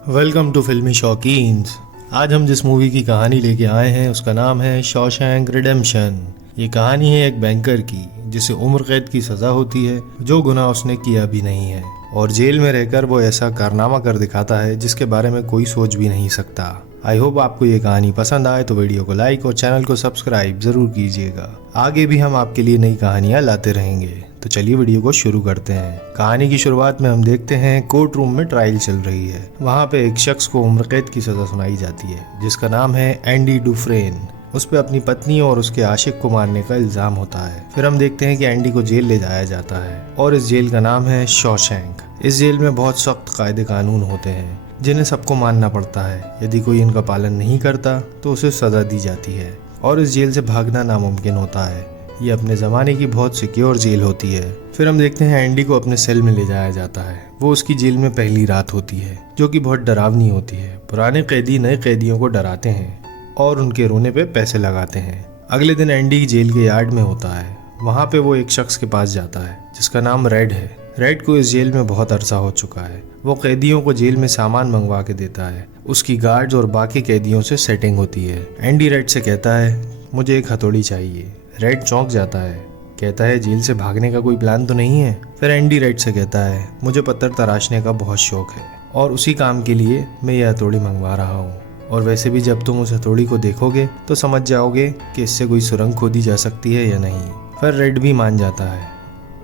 Welcome to फिल्मी शौकीन्स। आज हम जिस मूवी की कहानी लेके आए हैं उसका नाम है शॉशैंक रिडेम्पशन। ये कहानी है एक बैंकर की जिसे उम्र कैद की सज़ा होती है जो गुनाह उसने किया भी नहीं है, और जेल में रहकर वो ऐसा कारनामा कर दिखाता है जिसके बारे में कोई सोच भी नहीं सकता। आई होप आपको ये कहानी पसंद आए तो वीडियो को लाइक और चैनल को सब्सक्राइब जरूर कीजिएगा। आगे भी हम आपके लिए नई कहानियाँ लाते रहेंगे। तो चलिए वीडियो को शुरू करते हैं। कहानी की शुरुआत में हम देखते हैं कोर्ट रूम में ट्रायल चल रही है। वहाँ पे एक शख्स को उम्र कैद की सजा सुनाई जाती है जिसका नाम है एंडी डुफ्रेन। उस पर अपनी पत्नी और उसके आशिक को मारने का इल्जाम होता है। फिर हम देखते हैं कि एंडी को जेल ले जाया जाता है और इस जेल का नाम है शॉशैंक। इस जेल में बहुत सख्त कायदे कानून होते हैं जिन्हें सबको मानना पड़ता है। यदि कोई इनका पालन नहीं करता तो उसे सजा दी जाती है और इस जेल से भागना नामुमकिन होता है। ये अपने ज़माने की बहुत सिक्योर जेल होती है। फिर हम देखते हैं एंडी को अपने सेल में ले जाया जाता है। वो उसकी जेल में पहली रात होती है जो कि बहुत डरावनी होती है। पुराने कैदी नए कैदियों को डराते हैं और उनके रोने पे पैसे लगाते हैं। अगले दिन एंडी जेल के यार्ड में होता है। वहाँ पे वो एक शख्स के पास जाता है जिसका नाम रेड है। रेड को इस जेल में बहुत अरसा हो चुका है। वो कैदियों को जेल में सामान मंगवा के देता है। उसकी गार्ड्स और बाकी कैदियों से सेटिंग होती है। एंडी रेड से कहता है मुझे एक हथौड़ी चाहिए। रेड चौंक जाता है, कहता है जेल से भागने का कोई प्लान तो नहीं है। फिर एंडी रेड से कहता है मुझे पत्थर तराशने का बहुत शौक है और उसी काम के लिए मैं यह हथौड़ी मंगवा रहा हूँ, और वैसे भी जब तुम उस हथौड़ी को देखोगे तो समझ जाओगे कि इससे कोई सुरंग खोदी जा सकती है या नहीं। फिर रेड भी मान जाता है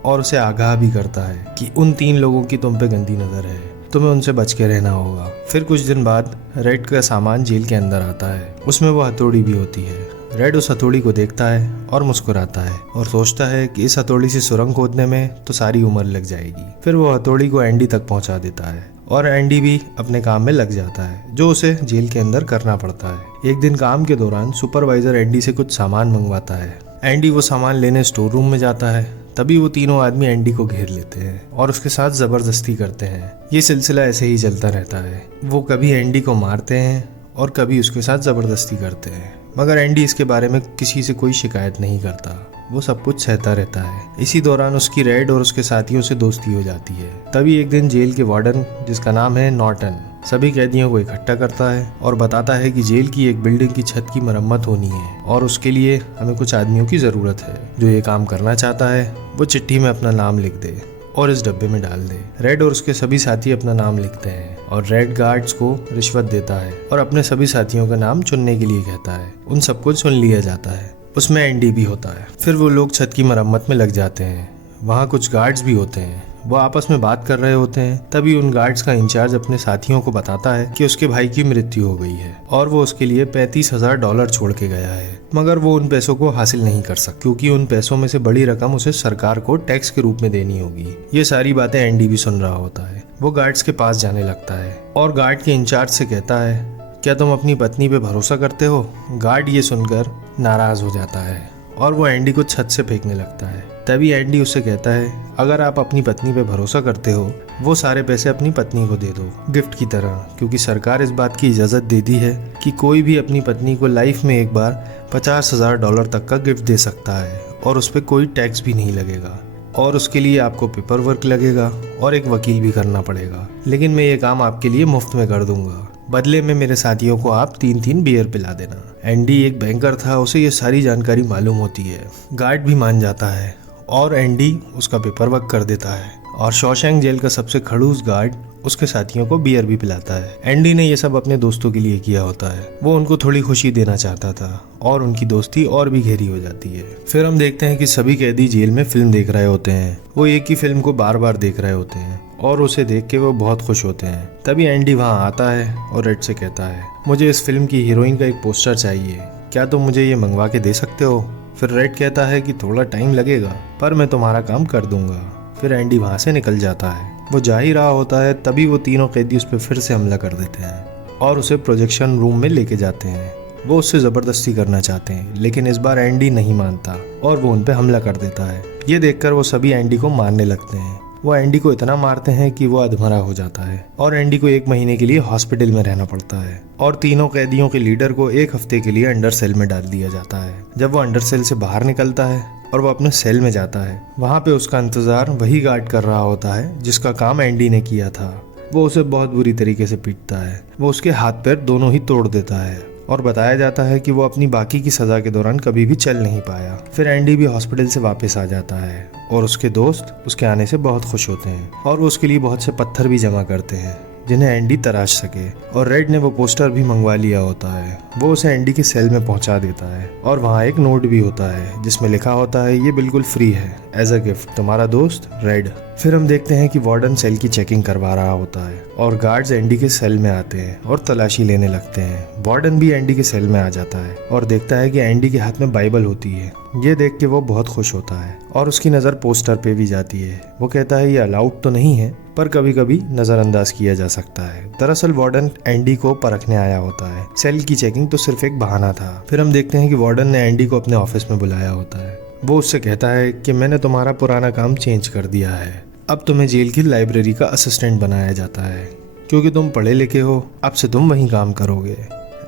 और उसे आगाह भी करता है कि उन 3 लोगों की तुम पे गंदी नज़र है, तुम्हें उनसे बच के रहना होगा। फिर कुछ दिन बाद रेड का सामान जेल के अंदर आता है। उसमें वो हथौड़ी भी होती है। रेड उस हथौड़ी को देखता है और मुस्कुराता है और सोचता है कि इस हथौड़ी से सुरंग खोदने में तो सारी उम्र लग जाएगी। फिर वो हथौड़ी को एंडी तक पहुंचा देता है और एंडी भी अपने काम में लग जाता है जो उसे जेल के अंदर करना पड़ता है। एक दिन काम के दौरान सुपरवाइजर एंडी से कुछ सामान मंगवाता है। एंडी वो सामान लेने स्टोर रूम में जाता है। तभी वो तीनों आदमी एंडी को घेर लेते हैं और उसके साथ जबरदस्ती करते हैं। ये सिलसिला ऐसे ही चलता रहता है। वो कभी एंडी को मारते हैं और कभी उसके साथ जबरदस्ती करते हैं, मगर एंडी इसके बारे में किसी से कोई शिकायत नहीं करता। वो सब कुछ सहता रहता है। इसी दौरान उसकी रेड और उसके साथियों से दोस्ती हो जाती है। तभी एक दिन जेल के वार्डन जिसका नाम है नॉर्टन सभी कैदियों को इकट्ठा करता है और बताता है कि जेल की एक बिल्डिंग की छत की मरम्मत होनी है और उसके लिए हमें कुछ आदमियों की ज़रूरत है। जो ये काम करना चाहता है वो चिट्ठी में अपना नाम लिख दे और इस डब्बे में डाल दे। रेड और उसके सभी साथी अपना नाम लिखते हैं और रेड गार्ड्स को रिश्वत देता है और अपने सभी साथियों का नाम चुनने के लिए कहता है। उन सबको चुन लिया जाता है। उसमें एंडी भी होता है। फिर वो लोग छत की मरम्मत में लग जाते हैं। वहाँ कुछ गार्ड्स भी होते हैं। वो आपस में बात कर रहे होते हैं। तभी उन गार्ड्स का इंचार्ज अपने साथियों को बताता है कि उसके भाई की मृत्यु हो गई है और वो उसके लिए $35,000 छोड़ के गया है, मगर वो उन पैसों को हासिल नहीं कर सकता क्योंकि उन पैसों में से बड़ी रकम उसे सरकार को टैक्स के रूप में देनी होगी। ये सारी बातें एंडी भी सुन रहा होता है। वो गार्ड्स के पास जाने लगता है और गार्ड के इंचार्ज से कहता है क्या तुम अपनी पत्नी पे भरोसा करते हो? गार्ड ये सुनकर नाराज हो जाता है और वो एंडी को छत से फेंकने लगता है। तभी एंडी उससे कहता है अगर आप अपनी पत्नी पे भरोसा करते हो वो सारे पैसे अपनी पत्नी को दे दो गिफ्ट की तरह, क्योंकि सरकार इस बात की इजाज़त दे दी है कि कोई भी अपनी पत्नी को लाइफ में एक बार $50,000 तक का गिफ्ट दे सकता है और उस पर कोई टैक्स भी नहीं लगेगा और उसके लिए आपको पेपर वर्क लगेगा और एक वकील भी करना पड़ेगा, लेकिन मैं ये काम आपके लिए मुफ्त में कर दूंगा। बदले में मेरे साथियों को आप 3-3 बियर पिला देना। एंडी एक बैंकर था, उसे ये सारी जानकारी मालूम होती है। गार्ड भी मान जाता है और एंडी उसका पेपर वर्क कर देता है और शॉशैंक जेल का सबसे खड़ूस गार्ड उसके साथियों को बियर भी पिलाता है। एंडी ने ये सब अपने दोस्तों के लिए किया होता है। वो उनको थोड़ी खुशी देना चाहता था और उनकी दोस्ती और भी गहरी हो जाती है। फिर हम देखते हैं कि सभी कैदी जेल में फिल्म देख रहे होते हैं। वो एक ही फिल्म को बार बार देख रहे होते हैं और उसे देख के वो बहुत खुश होते हैं। तभी एंडी वहाँ आता है और रेड से कहता है मुझे इस फिल्म की हीरोइन का एक पोस्टर चाहिए, क्या तुम मुझे ये मंगवा के दे सकते हो? फिर रेड कहता है कि थोड़ा टाइम लगेगा पर मैं तुम्हारा काम कर दूंगा। फिर एंडी वहाँ से निकल जाता है। वो जा ही रहा होता है तभी वो तीनों कैदी उस पर फिर से हमला कर देते हैं और उसे प्रोजेक्शन रूम में लेके जाते हैं। वो उससे ज़बरदस्ती करना चाहते हैं लेकिन इस बार एंडी नहीं मानता और वो उन पर हमला कर देता है। ये देखकर वो सभी एंडी को मारने लगते हैं। वो एंडी को इतना मारते हैं कि वो अधमरा हो जाता है और एंडी को 1 महीने के लिए हॉस्पिटल में रहना पड़ता है और तीनों कैदियों के लीडर को 1 हफ्ते के लिए अंडर सेल में डाल दिया जाता है। जब वो अंडर सेल से बाहर निकलता है और वो अपने सेल में जाता है, वहाँ पे उसका इंतजार वही गार्ड कर रहा होता है जिसका काम एंडी ने किया था। वो उसे बहुत बुरी तरीके से पीटता है। वो उसके हाथ पैर दोनों ही तोड़ देता है और बताया जाता है कि वो अपनी बाकी की सजा के दौरान कभी भी चल नहीं पाया। फिर एंडी भी हॉस्पिटल से वापस आ जाता है और उसके दोस्त उसके आने से बहुत खुश होते हैं और वो उसके लिए बहुत से पत्थर भी जमा करते हैं जिन्हें एंडी तराश सके। और रेड ने वो पोस्टर भी मंगवा लिया होता है। वो उसे एंडी के सेल में पहुंचा देता है और वहाँ एक नोट भी होता है जिसमें लिखा होता है ये बिल्कुल फ्री है, एज अ गिफ्ट, तुम्हारा दोस्त रेड। फिर हम देखते हैं कि वार्डन सेल की चेकिंग करवा रहा होता है और गार्ड्स एंडी के सेल में आते हैं और तलाशी लेने लगते हैं। वार्डन भी एंडी के सेल में आ जाता है और देखता है कि एंडी के हाथ में बाइबल होती है। ये देख के वो बहुत खुश होता है और उसकी नज़र पोस्टर पे भी जाती है। वो कहता है ये अलाउड तो नहीं है पर कभी कभी नज़रअंदाज किया जा सकता है। दरअसल वार्डन एंडी को परखने आया होता है। सेल की चेकिंग तो सिर्फ एक बहाना था। फिर हम देखते हैं कि वार्डन ने एंडी को अपने ऑफिस में बुलाया होता है। वो उससे कहता है कि मैंने तुम्हारा पुराना काम चेंज कर दिया है, अब तुम्हें जेल की लाइब्रेरी का असिस्टेंट बनाया जाता है क्योंकि तुम पढ़े लिखे हो, अब से तुम वहीं काम करोगे।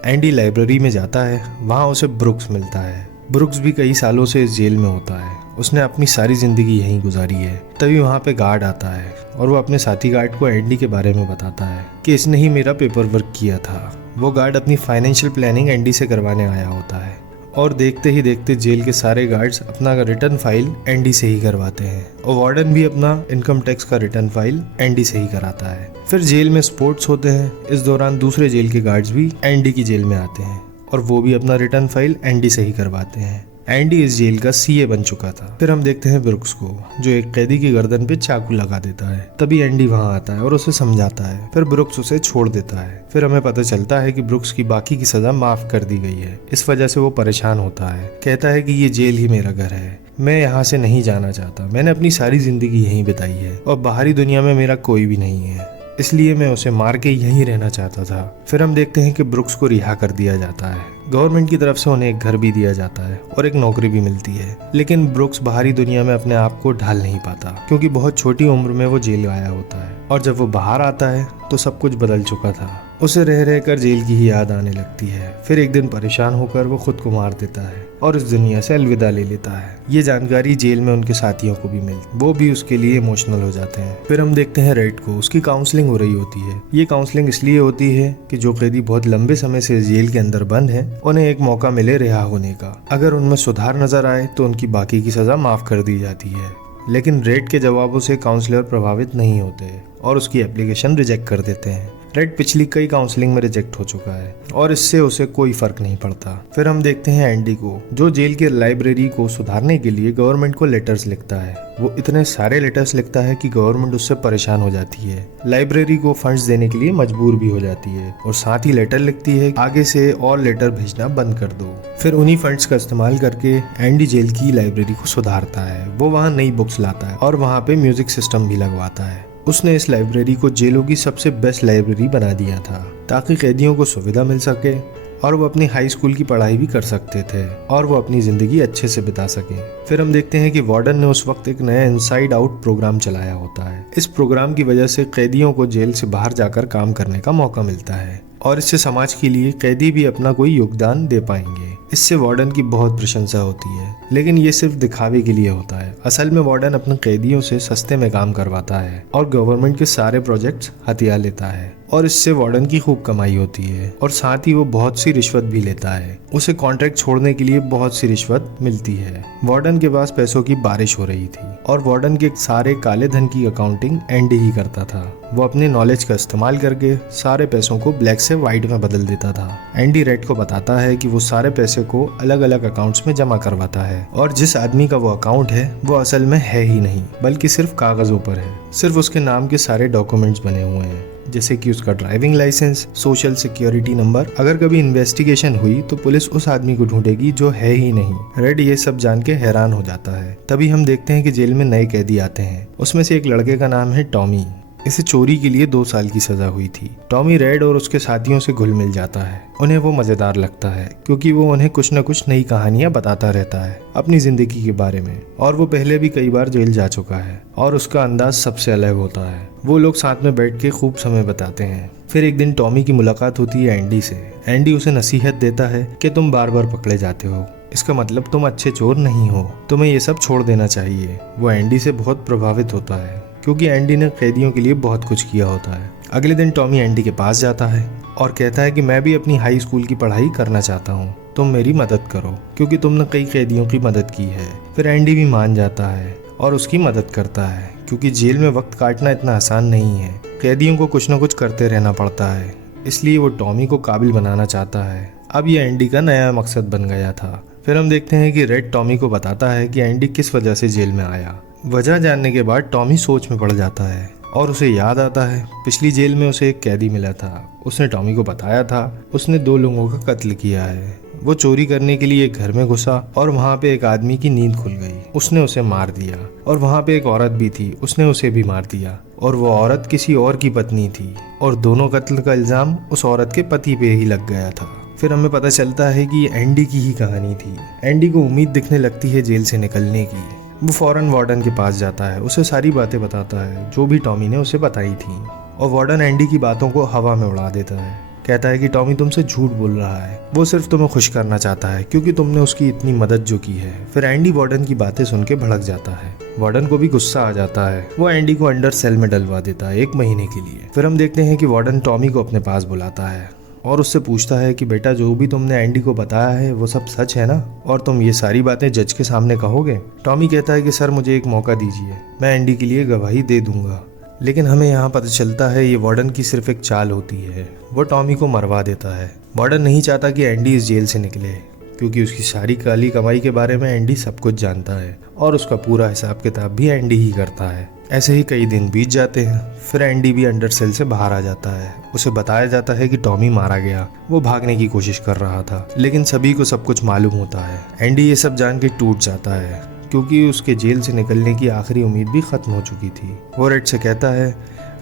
एंडी लाइब्रेरी में जाता है, वहाँ उसे ब्रुक्स मिलता है। ब्रुक्स भी कई सालों से इस जेल में होता है, उसने अपनी सारी जिंदगी यहीं गुजारी है। तभी वहाँ पे गार्ड आता है और वो अपने साथी गार्ड को एंडी के बारे में बताता है कि इसने ही मेरा पेपर वर्क किया था। वो गार्ड अपनी फाइनेंशियल प्लानिंग एंडी से करवाने आया होता है और देखते ही देखते जेल के सारे गार्ड्स अपना रिटर्न फाइल एंडी से ही करवाते हैं और वार्डन भी अपना इनकम टैक्स का रिटर्न फाइल एंडी से ही कराता है। फिर जेल में स्पोर्ट्स होते हैं। इस दौरान दूसरे जेल के गार्ड्स भी एंडी की जेल में आते हैं और वो भी अपना रिटर्न फाइल एंडी से ही करवाते हैं। एंडी इस जेल का सीए बन चुका था। फिर हम देखते हैं ब्रुक्स को जो एक कैदी की गर्दन पे चाकू लगा देता है। तभी एंडी वहां आता है और उसे समझाता है। फिर ब्रुक्स उसे छोड़ देता है। फिर हमें पता चलता है कि ब्रुक्स की बाकी की सजा माफ कर दी गई है। इस वजह से वो परेशान होता है, कहता है कि ये जेल ही मेरा घर है, मैं यहाँ से नहीं जाना चाहता। मैंने अपनी सारी जिंदगी यहीं बिताई है और बाहरी दुनिया में मेरा कोई भी नहीं है, इसलिए मैं उसे मार के यहीं रहना चाहता था। फिर हम देखते हैं कि ब्रुक्स को रिहा कर दिया जाता है। गवर्नमेंट की तरफ से उन्हें एक घर भी दिया जाता है और एक नौकरी भी मिलती है। लेकिन ब्रुक्स बाहरी दुनिया में अपने आप को ढाल नहीं पाता क्योंकि बहुत छोटी उम्र में वो जेल आया होता है और जब वो बाहर आता है तो सब कुछ बदल चुका था। उसे रह रहकर जेल की ही याद आने लगती है। फिर एक दिन परेशान होकर वो खुद को मार देता है और इस दुनिया से अलविदा ले लेता है। ये जानकारी जेल में उनके साथियों को भी मिलती, वो भी उसके लिए इमोशनल हो जाते हैं। फिर हम देखते हैं रेड को, उसकी काउंसलिंग हो रही होती है। ये काउंसलिंग इसलिए होती है कि जो कैदी बहुत लंबे समय से जेल के अंदर बंद है उन्हें एक मौका मिले रिहा होने का। अगर उनमें सुधार नजर आए तो उनकी बाकी की सजा माफ कर दी जाती है। लेकिन रेड के जवाबों से काउंसलर प्रभावित नहीं होते और उसकी एप्लीकेशन रिजेक्ट कर देते हैं। रेड पिछली कई काउंसलिंग में रिजेक्ट हो चुका है और इससे उसे कोई फर्क नहीं पड़ता। फिर हम देखते हैं एंडी को जो जेल की लाइब्रेरी को सुधारने के लिए गवर्नमेंट को लेटर्स लिखता है। वो इतने सारे लेटर्स लिखता है कि गवर्नमेंट उससे परेशान हो जाती है, लाइब्रेरी को फंड्स देने के लिए मजबूर भी हो जाती है और साथ ही लेटर लिखती है आगे से और लेटर भेजना बंद कर दो। फिर उन्हीं फंड्स का इस्तेमाल करके एंडी जेल की लाइब्रेरी को सुधारता है। वो वहाँ नई बुक्स लाता है और वहाँ पे म्यूजिक सिस्टम भी लगवाता है। उसने इस लाइब्रेरी को जेलों की सबसे बेस्ट लाइब्रेरी बना दिया था ताकि कैदियों को सुविधा मिल सके और वो अपनी हाई स्कूल की पढ़ाई भी कर सकते थे और वो अपनी जिंदगी अच्छे से बिता सके। फिर हम देखते हैं कि वार्डन ने उस वक्त एक नया इनसाइड आउट प्रोग्राम चलाया होता है। इस प्रोग्राम की वजह से कैदियों को जेल से बाहर जाकर काम करने का मौका मिलता है और इससे समाज के लिए कैदी भी अपना कोई योगदान दे पाएंगे। इससे वार्डन की बहुत प्रशंसा होती है, लेकिन ये सिर्फ दिखावे के लिए होता है। असल में वार्डन अपने कैदियों से सस्ते में काम करवाता है और गवर्नमेंट के सारे प्रोजेक्ट्स हथिया लेता है और इससे वार्डन की खूब कमाई होती है और साथ ही वो बहुत सी रिश्वत भी लेता है। उसे कॉन्ट्रैक्ट छोड़ने के लिए बहुत सी रिश्वत मिलती है। वार्डन के पास पैसों की बारिश हो रही थी और वार्डन के सारे काले धन की अकाउंटिंग एंडी ही करता था। वो अपने नॉलेज का इस्तेमाल करके सारे पैसों को ब्लैक से व्हाइट में बदल देता था। एंडी रेड को बताता है कि वो सारे पैसे को अलग अलग अकाउंट्स में जमा करवाता है और जिस आदमी का वो अकाउंट है वो असल में है ही नहीं बल्कि सिर्फ कागजों पर है। सिर्फ उसके नाम के सारे डॉक्यूमेंट्स बने हुए हैं जैसे कि उसका driving licence, social security number. अगर कभी इन्वेस्टिगेशन हुई तो पुलिस उस आदमी को ढूंढेगी जो है ही नहीं। रेड ये सब जान के हैरान हो जाता है। तभी हम देखते हैं कि जेल में नए कैदी आते हैं। उसमें से एक लड़के का नाम है टॉमी। इसे चोरी के लिए 2 साल की सजा हुई थी। टॉमी रेड और उसके साथियों से घुल मिल जाता है। उन्हें वो मजेदार लगता है क्योंकि वो उन्हें कुछ न कुछ नई कहानियां बताता रहता है अपनी जिंदगी के बारे में और वो पहले भी कई बार जेल जा चुका है और उसका अंदाज सबसे अलग होता है। वो लोग साथ में बैठ के खूब समय बताते हैं। फिर एक दिन टॉमी की मुलाकात होती है एंडी से। एंडी उसे नसीहत देता है कि तुम बार बार पकड़े जाते हो, इसका मतलब तुम अच्छे चोर नहीं हो, तुम्हें ये सब छोड़ देना चाहिए। वो एंडी से बहुत प्रभावित होता है क्योंकि एंडी ने कैदियों के लिए बहुत कुछ किया होता है। अगले दिन टॉमी एंडी के पास जाता है और कहता है कि मैं भी अपनी हाई स्कूल की पढ़ाई करना चाहता हूँ, तुम मेरी मदद करो क्योंकि तुमने कई कैदियों की मदद की है। फिर एंडी भी मान जाता है और उसकी मदद करता है क्योंकि जेल में वक्त काटना इतना आसान नहीं है, कैदियों को कुछ न कुछ करते रहना पड़ता है। इसलिए वो टॉमी को काबिल बनाना चाहता है। अब ये एंडी का नया मकसद बन गया था। फिर हम देखते हैं कि रेड टॉमी को बताता है कि एंडी किस वजह से जेल में आया। वजह जानने के बाद टॉमी सोच में पड़ जाता है और उसे याद आता है पिछली जेल में उसे एक कैदी मिला था। उसने टॉमी को बताया था उसने 2 लोगों का कत्ल किया है। वो चोरी करने के लिए एक घर में घुसा और वहाँ पे एक आदमी की नींद खुल गई, उसने उसे मार दिया। और वहाँ पे एक औरत भी थी, उसने उसे भी मार दिया और वो औरत किसी और की पत्नी थी और दोनों कत्ल का इल्जाम उस औरत के पति पे ही लग गया था। फिर हमें पता चलता है कि ये एंडी की ही कहानी थी। एंडी को उम्मीद दिखने लगती है जेल से निकलने की। वो फौरन वार्डन के पास जाता है, उसे सारी बातें बताता है जो भी टॉमी ने उसे बताई थी। और वार्डन एंडी की बातों को हवा में उड़ा देता है, कहता है कि टॉमी तुमसे झूठ बोल रहा है, वो सिर्फ तुम्हें खुश करना चाहता है क्योंकि तुमने उसकी इतनी मदद जो की है। फिर एंडी वार्डन की बातें सुन के भड़क जाता है। वार्डन को भी गुस्सा आ जाता है। वो एंडी को अंडर सेल में डलवा देता है 1 महीने के लिए। फिर हम देखते हैं कि वार्डन टॉमी को अपने पास बुलाता है और उससे पूछता है कि बेटा जो भी तुमने एंडी को बताया है वो सब सच है ना, और तुम ये सारी बातें जज के सामने कहोगे। टॉमी कहता है कि सर मुझे एक मौका दीजिए, मैं एंडी के लिए गवाही दे दूंगा। लेकिन हमें यहाँ पता चलता है ये वार्डन की सिर्फ एक चाल होती है। वो टॉमी को मरवा देता है। वार्डन नहीं चाहता कि एंडी इस जेल से निकले क्योंकि उसकी सारी काली कमाई के बारे में एंडी सब कुछ जानता है और उसका पूरा हिसाब किताब भी एंडी ही करता है। ऐसे ही कई दिन बीत जाते हैं। फिर एंडी भी अंडर सेल से बाहर आ जाता है। उसे बताया जाता है कि टॉमी मारा गया, वो भागने की कोशिश कर रहा था, लेकिन सभी को सब कुछ मालूम होता है। एंडी ये सब जान के टूट जाता है क्योंकि उसके जेल से निकलने की आखिरी उम्मीद भी खत्म हो चुकी थी। वो रेड से कहता है,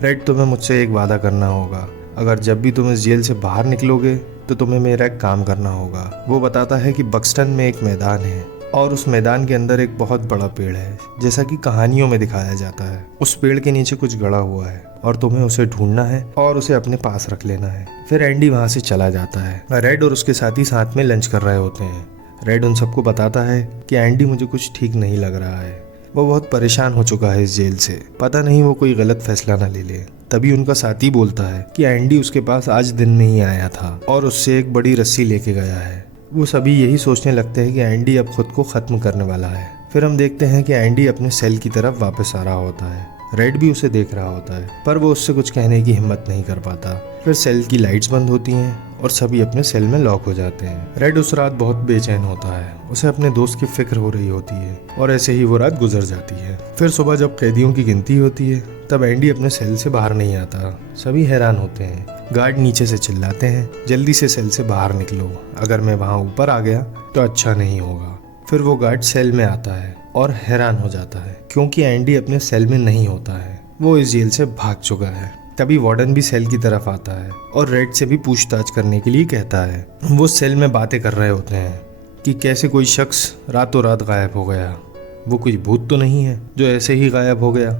रेड तुम्हें मुझसे एक वादा करना होगा, अगर जब भी तुम इस जेल से बाहर निकलोगे तो तुम्हें मेरा एक काम करना होगा। वो बताता है कि बक्सटन में एक मैदान है और उस मैदान के अंदर एक बहुत बड़ा पेड़ है, जैसा कि कहानियों में दिखाया जाता है। उस पेड़ के नीचे कुछ गड़ा हुआ है और तुम्हें उसे ढूंढना है और उसे अपने पास रख लेना है। फिर एंडी वहां से चला जाता है। रेड और उसके साथी साथ में लंच कर रहे होते हैं। रेड उन सबको बताता है कि एंडी मुझे कुछ ठीक नहीं लग रहा है, वो बहुत परेशान हो चुका है इस जेल से, पता नहीं वो कोई गलत फैसला ना ले ले। तभी उनका साथी बोलता है कि एंडी उसके पास आज दिन में ही आया था और उससे एक बड़ी रस्सी लेके गया है। वो सभी यही सोचने लगते हैं कि एंडी अब खुद को खत्म करने वाला है। फिर हम देखते हैं कि एंडी अपने सेल की तरफ वापस आ रहा होता है। रेड भी उसे देख रहा होता है पर वो उससे कुछ कहने की हिम्मत नहीं कर पाता। फिर सेल की लाइट्स बंद होती हैं और सभी अपने सेल में लॉक हो जाते हैं। रेड उस रात बहुत बेचैन होता है, उसे अपने दोस्त की फिक्र हो रही होती है और ऐसे ही वो रात गुजर जाती है। फिर सुबह जब कैदियों की गिनती होती है तब एंडी अपने सेल से बाहर नहीं आता। सभी हैरान होते हैं। गार्ड नीचे से चिल्लाते हैं, जल्दी से सेल से बाहर निकलो, अगर मैं वहाँ ऊपर आ गया तो अच्छा नहीं होगा। फिर वो गार्ड सेल में आता है और हैरान हो जाता है क्योंकि एंडी अपने सेल में नहीं होता है, वो इस जेल से भाग चुका है। तभी वार्डन भी सेल की तरफ आता है और रेड से भी पूछताछ करने के लिए कहता है। वो सेल में बातें कर रहे होते हैं कि कैसे कोई शख्स रातों रात गायब हो गया, वो कोई भूत तो नहीं है जो ऐसे ही गायब हो गया।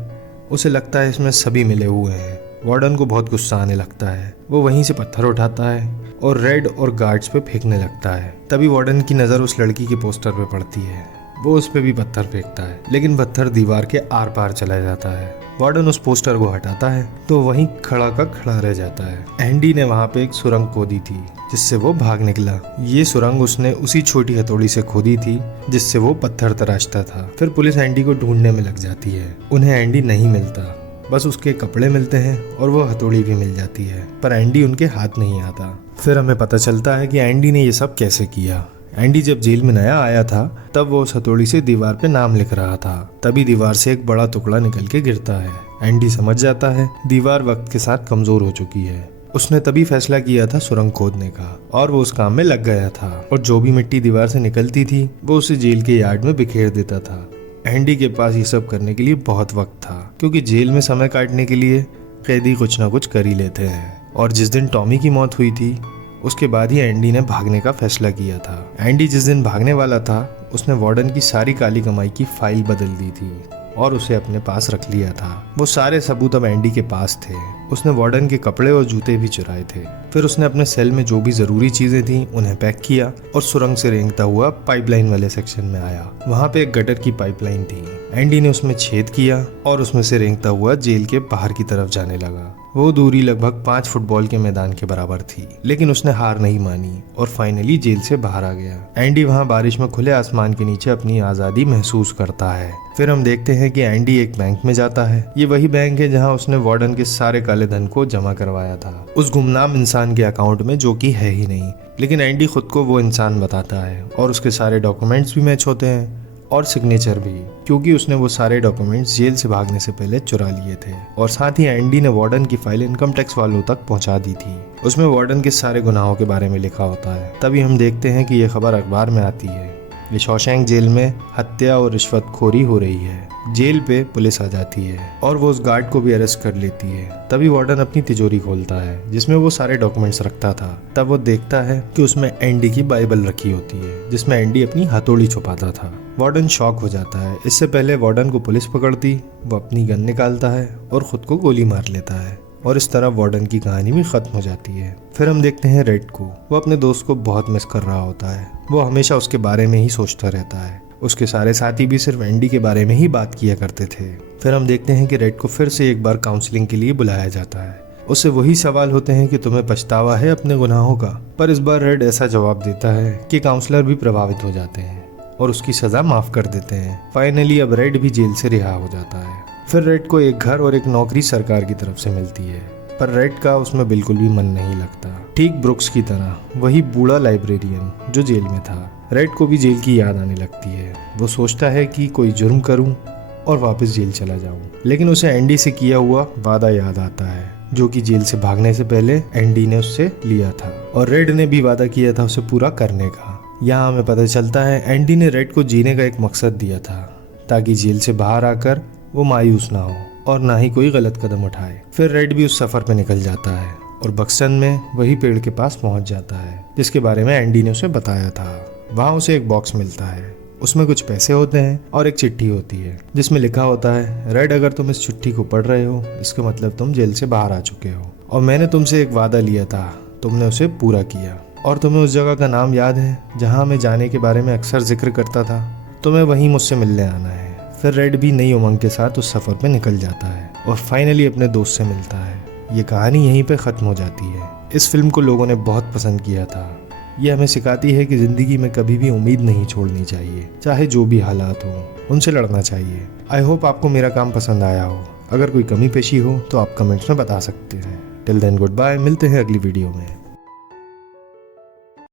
उसे लगता है इसमें सभी मिले हुए हैं। वार्डन को बहुत गुस्सा आने लगता है। वो वहीं से पत्थर उठाता है और रेड और गार्ड्स पे फेंकने लगता है। तभी वार्डन की नज़र उस लड़की के पोस्टर पे पड़ती है। वो उस पे भी पत्थर फेंकता है लेकिन पत्थर दीवार के आर पार चला जाता है। वार्डन उस पोस्टर को हटाता है तो वहीं खड़ा का खड़ा रह जाता है। एंडी ने वहाँ पे एक सुरंग खोदी थी जिससे वो भाग निकला। ये सुरंग उसने उसी छोटी हथौड़ी से खोदी थी जिससे वो पत्थर तराशता था। फिर पुलिस एंडी को ढूंढने में लग जाती है। उन्हें एंडी नहीं मिलता, बस उसके कपड़े मिलते हैं और वो हथौड़ी भी मिल जाती है, पर एंडी उनके हाथ नहीं आता। फिर हमें पता चलता है कि एंडी ने ये सब कैसे किया। एंडी जब जेल में नया आया था तब वो उस हथौड़ी से दीवार पे नाम लिख रहा था। तभी दीवार से एक बड़ा टुकड़ा निकल के गिरता है। एंडी समझ जाता है दीवार वक्त के साथ कमजोर हो चुकी है। उसने तभी फैसला किया था सुरंग खोदने का और वो उस काम में लग गया था और जो भी मिट्टी दीवार से निकलती थी वो उसे जेल के यार्ड में बिखेर देता था। एंडी के पास ये सब करने के लिए बहुत वक्त था क्योंकि जेल में समय काटने के लिए कैदी कुछ ना कुछ कर ही लेते हैं। और जिस दिन टॉमी की मौत हुई थी उसके बाद ही एंडी ने भागने का फैसला किया था। एंडी जिस दिन भागने वाला था उसने वार्डन की सारी काली कमाई की फाइल बदल दी थी और उसे अपने पास रख लिया था। वो सारे सबूत अब एंडी के पास थे। उसने वार्डन के कपड़े और जूते भी चुराए थे। फिर उसने अपने सेल में जो भी जरूरी चीजें थी उन्हें पैक किया और सुरंग से रेंगता हुआ पाइपलाइन वाले सेक्शन में आया। वहाँ पे एक गटर की पाइपलाइन थी। एंडी ने उसमें छेद किया और उसमें से रेंगता हुआ जेल के बाहर की तरफ जाने लगा। वो दूरी लगभग 5 फुटबॉल के मैदान के बराबर थी, लेकिन उसने हार नहीं मानी और फाइनली जेल से बाहर आ गया। एंडी वहाँ बारिश में खुले आसमान के नीचे अपनी आज़ादी महसूस करता है। फिर हम देखते हैं कि एंडी एक बैंक में जाता है। ये वही बैंक है जहाँ उसने वार्डन के सारे काले धन को जमा करवाया था, उस गुमनाम इंसान के अकाउंट में जो कि है ही नहीं। लेकिन एंडी खुद को वो इंसान बताता है और उसके सारे डॉक्यूमेंट्स भी मैच होते हैं और सिग्नेचर भी, क्योंकि उसने वो सारे डॉक्यूमेंट्स जेल से भागने से पहले चुरा लिए थे। और साथ ही एंडी ने वार्डन की फाइल इनकम टैक्स वालों तक पहुंचा दी थी। उसमें वार्डन के सारे गुनाहों के बारे में लिखा होता है। तभी हम देखते हैं कि ये खबर अखबार में आती है कि शॉशैंक जेल में हत्या और रिश्वतखोरी हो रही है। जेल पे पुलिस आ जाती है और वो उस गार्ड को भी अरेस्ट कर लेती है। तभी वार्डन अपनी तिजोरी खोलता है जिसमें वो सारे डॉक्यूमेंट्स रखता था। तब वो देखता है कि उसमें एंडी की बाइबल रखी होती है जिसमें एंडी अपनी हथौड़ी छुपाता था। वार्डन शॉक हो जाता है। इससे पहले वार्डन को पुलिस पकड़ती, वो अपनी गन निकालता है और खुद को गोली मार लेता है और इस तरह वार्डन की कहानी भी खत्म हो जाती है। फिर हम देखते हैं रेड को। वो अपने दोस्त को बहुत मिस कर रहा होता है। वो हमेशा उसके बारे में ही सोचता रहता है। उसके सारे साथी भी सिर्फ एंडी के बारे में ही बात किया करते थे। फिर हम देखते हैं कि रेड को फिर से एक बार काउंसलिंग के लिए बुलाया जाता है। उससे वही सवाल होते हैं कि तुम्हें पछतावा है अपने गुनाहों का। पर इस बार रेड ऐसा जवाब देता है कि काउंसलर भी प्रभावित हो जाते हैं और उसकी सजा माफ कर देते हैं। फाइनली अब रेड भी जेल से रिहा हो जाता है। फिर रेड को एक घर और एक नौकरी सरकार की तरफ से मिलती है, पर रेड का उसमें बिल्कुल भी मन नहीं लगता। ठीक ब्रुक्स की तरह, वही बूढ़ा लाइब्रेरियन जो जेल में था। रेड को भी जेल की याद आने लगती है। वो सोचता है कि कोई जुर्म करूं और वापस जेल चला जाऊं, लेकिन उसे एंडी से किया हुआ वादा याद आता है जो कि जेल से भागने से पहले एंडी ने उससे लिया था और रेड ने भी वादा किया था उसे पूरा करने का। यहाँ हमें पता चलता है एंडी ने रेड को जीने का एक मकसद दिया था ताकि जेल से बाहर आकर वो मायूस ना हो और ना ही कोई गलत कदम उठाए। फिर रेड भी उस सफर पे निकल जाता है और बक्सन में वही पेड़ के पास पहुंच जाता है जिसके बारे में एंडी ने उसे बताया था। वहाँ उसे एक बॉक्स मिलता है। उसमें कुछ पैसे होते हैं और एक चिट्ठी होती है जिसमें लिखा होता है, रेड अगर तुम इस चिट्ठी को पढ़ रहे हो इसका मतलब तुम जेल से बाहर आ चुके हो और मैंने तुमसे एक वादा लिया था, तुमने उसे पूरा किया और तुम्हें उस जगह का नाम याद है जहाँ मैं जाने के बारे में अक्सर जिक्र करता था, तुम्हें वहीं मुझसे मिलने आना है। फिर रेड भी नई उमंग के साथ उस सफ़र पे निकल जाता है और फाइनली अपने दोस्त से मिलता है। ये कहानी यहीं पे ख़त्म हो जाती है। इस फिल्म को लोगों ने बहुत पसंद किया था। ये हमें सिखाती है कि ज़िंदगी में कभी भी उम्मीद नहीं छोड़नी चाहिए, चाहे जो भी हालात हो उनसे लड़ना चाहिए। आई होप आपको मेरा काम पसंद आया हो। अगर कोई कमी पेशी हो तो आप कमेंट्स में बता सकते हैं। टिल देन गुड बाय, मिलते हैं अगली वीडियो में।